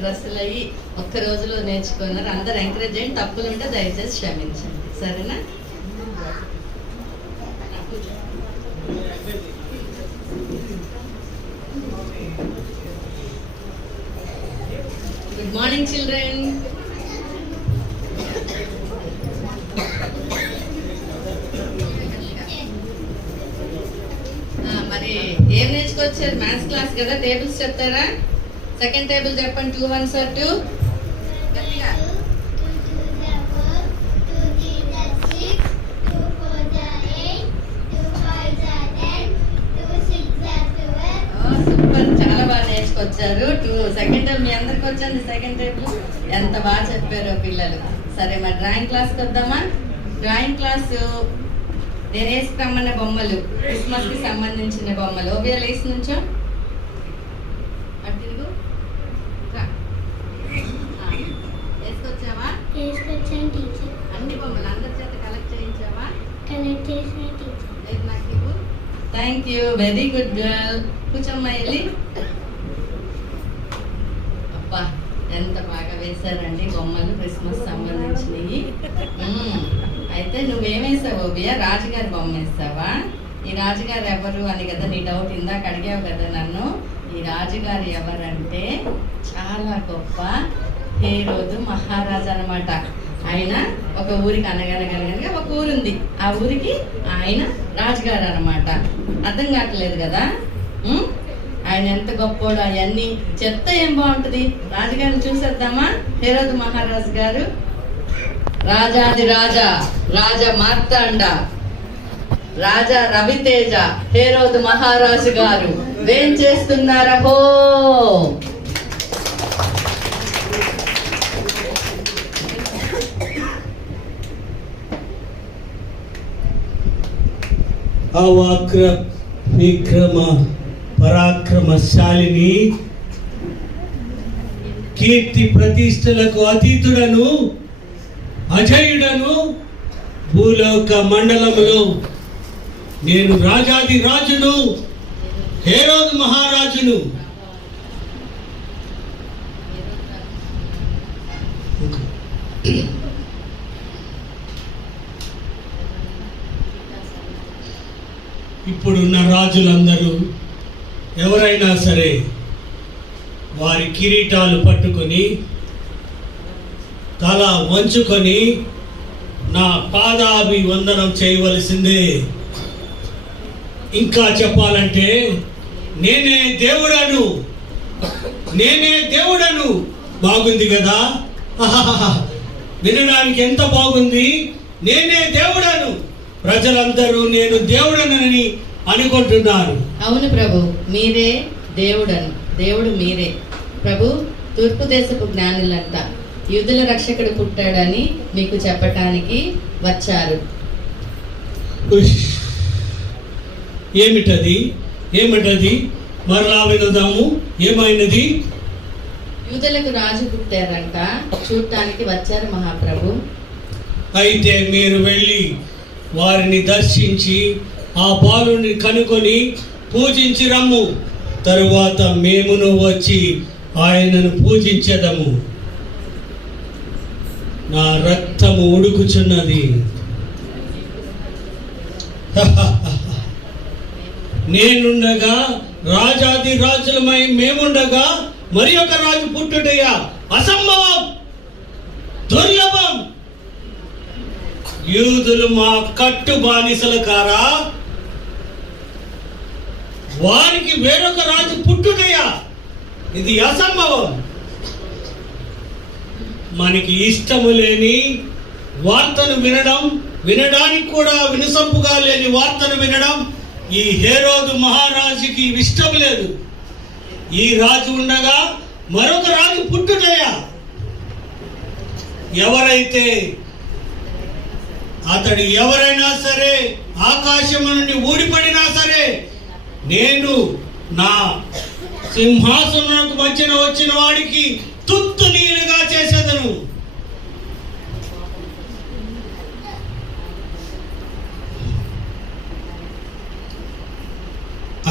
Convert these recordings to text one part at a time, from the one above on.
డ్రెస్సులు అయ్యి ఒక్క రోజులో నేర్చుకున్నారు. అందరు ఎంకరేజ్ చేయండి, తప్పులు ఉంటే దయచేసి క్షమించండి, సరేనా? Good morning children. మరి ఏం నేర్చుకొచ్చారు? మ్యాథ్స్ క్లాస్ కదా, టేబుల్స్ చెప్తారా? సెకండ్ టేబుల్ చెప్పండి. 2 1s are 2. గట్టిగా. 2 3 6 2 4 8 2 5 10 2 6 12. సూపర్, చాలా బాగా నేర్చుకొచ్చారు. సెకండ్ టేబుల్ మీ అందరికి వచ్చింది. సెకండ్ టేబుల్ ఎంత బాగా చెప్పారో పిల్లలు. సరే, మరి డ్రాయింగ్ క్లాస్కి వద్దామా? డ్రాయింగ్ క్లాసు నేను వేసుకురమ్మన్న బొమ్మలు, క్రిస్మస్కి సంబంధించిన బొమ్మలు. ఓవియాలు వేసి నుంచో అటు తిరుగు. వేసుకొచ్చావా? అన్ని బొమ్మలు అందరి చేత కలెక్ట్ చేయించావా? లేదు నాకు ఇవ్వు. Thank you, very good girl. కూర్చోమ్మా వెళ్ళి. అబ్బా, ఎంత బాగా వేశారండి బొమ్మలు, క్రిస్మస్ సంబంధించినవి. అయితే నువ్వేమేసావు బియ్య? రాజుగారి బొమ్మ వేస్తావా? ఈ రాజుగారు ఎవరు అని కదా నీ డౌట్, ఇందాక అడిగావు కదా నన్ను. ఈ రాజుగారు ఎవరంటే చాలా గొప్ప హేరోదు మహారాజు అనమాట. ఆయన ఒక ఊరికి అనగనగనగా ఒక ఊరుంది, ఆ ఊరికి ఆయన రాజుగారు అనమాట. అర్థం కావట్లేదు కదా? ఆయన ఎంత గొప్పోడు. అవన్నీ చెప్తే ఏం బాగుంటుంది. రాజుగారిని చూసేద్దామా? హేరోదు మహారాజు గారు, రాజాది రాజా, రాజా మార్తాండ, రాజా రవితేజ, హేరోదు మహారాజు గారు ఏం చేస్తున్నారా? హో, అవాక్ర విక్రమ పరాక్రమశాలిని, కీర్తి ప్రతిష్టలకు అతీతుడను, అజయుడను, భూలోక మండలములో నేను రాజాది రాజును, హేరోదు మహారాజును. ఇప్పుడున్న రాజులందరూ ఎవరైనా సరే వారి కిరీటాలు పట్టుకొని తల వంచుకొని నా పాదాభివందనం చేయవలసిందే. ఇంకా చెప్పాలంటే నేనే దేవుడను, నేనే దేవుడను. బాగుంది కదా? వినడానికి ఎంత బాగుంది. నేనే దేవుడను. ప్రజలందరూ నేను దేవుడనని అనుకుంటున్నారు. అవును ప్రభు, మీరే దేవుడను. దేవుడు మీరే ప్రభు. తూర్పు దేశపు జ్ఞానులంట యూదుల రక్షకుడు పుట్టాడని మీకు చెప్పటానికి వచ్చారు. ఏమిటది? ఏమిటది? మరలా వినదాము. ఏమైనది? యూదులకు రాజు పుట్టారంట, చూడటానికి వచ్చారు మహాప్రభు. అయితే మీరు వెళ్ళి వారిని దర్శించి ఆ బాలుని కనుకొని పూజించి రమ్ము. తరువాత మేమును వచ్చి ఆయనను పూజించదము. నా రక్తము ఉడుకుచున్నది. నేనుండగా, రాజాది రాజులమై మేముండగా మరి ఒక రాజు పుట్టుటయ్యా అసంభవం, దుర్లభం. యూదులు మా కట్టు బానిసలు కారా? వారికి వేరొక రాజు పుట్టుటయ్యా ఇది అసంభవం. మనకి ఇష్టము లేని వార్తను వినడం, వినడానికి కూడా వినసొంపుగా లేని వార్తను వినడం ఈ హేరోదు మహారాజుకి ఇష్టం లేదు. ఈ రాజు ఉండగా మరొక రాజు పుట్టుటయ్యా. ఎవరైతే అతడు ఎవరైనా సరే ఆకాశం నుండి ఊడిపడినా సరే నేను నా సింహాసనానికి వచ్చిన వాడికి తుత్తు నీరుగా చేసేదను.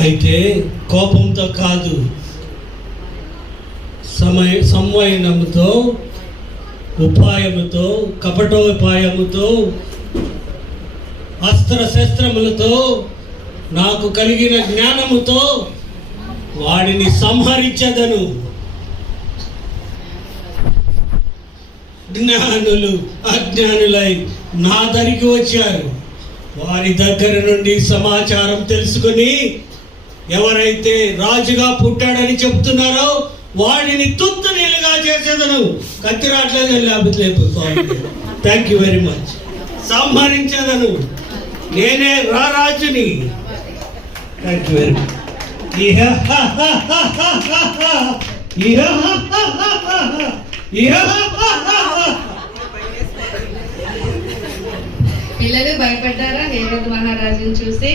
అయితే కోపంతో కాదు, సంవయనముతో, ఉపాయముతో, కపటోపాయముతో, అస్త్రశస్త్రములతో, నాకు కలిగిన జ్ఞానముతో వాడిని సంహరించదను. జ్ఞానులు అజ్ఞానులై నా దరికి వచ్చారు. వారి దగ్గర నుండి సమాచారం తెలుసుకుని ఎవరైతే రాజుగా పుట్టాడని చెప్తున్నారో వాడిని తుత్తు నీళ్ళుగా చేసేదను. కత్తి రావట్లేదు, లేకపోతే థ్యాంక్ యూ వెరీ మచ్. సంహరించేదను. నేనే రాజుని. Thank you very much. పిల్లలు భయపడ్డారా హేరోదు మహారాజుని చూసి?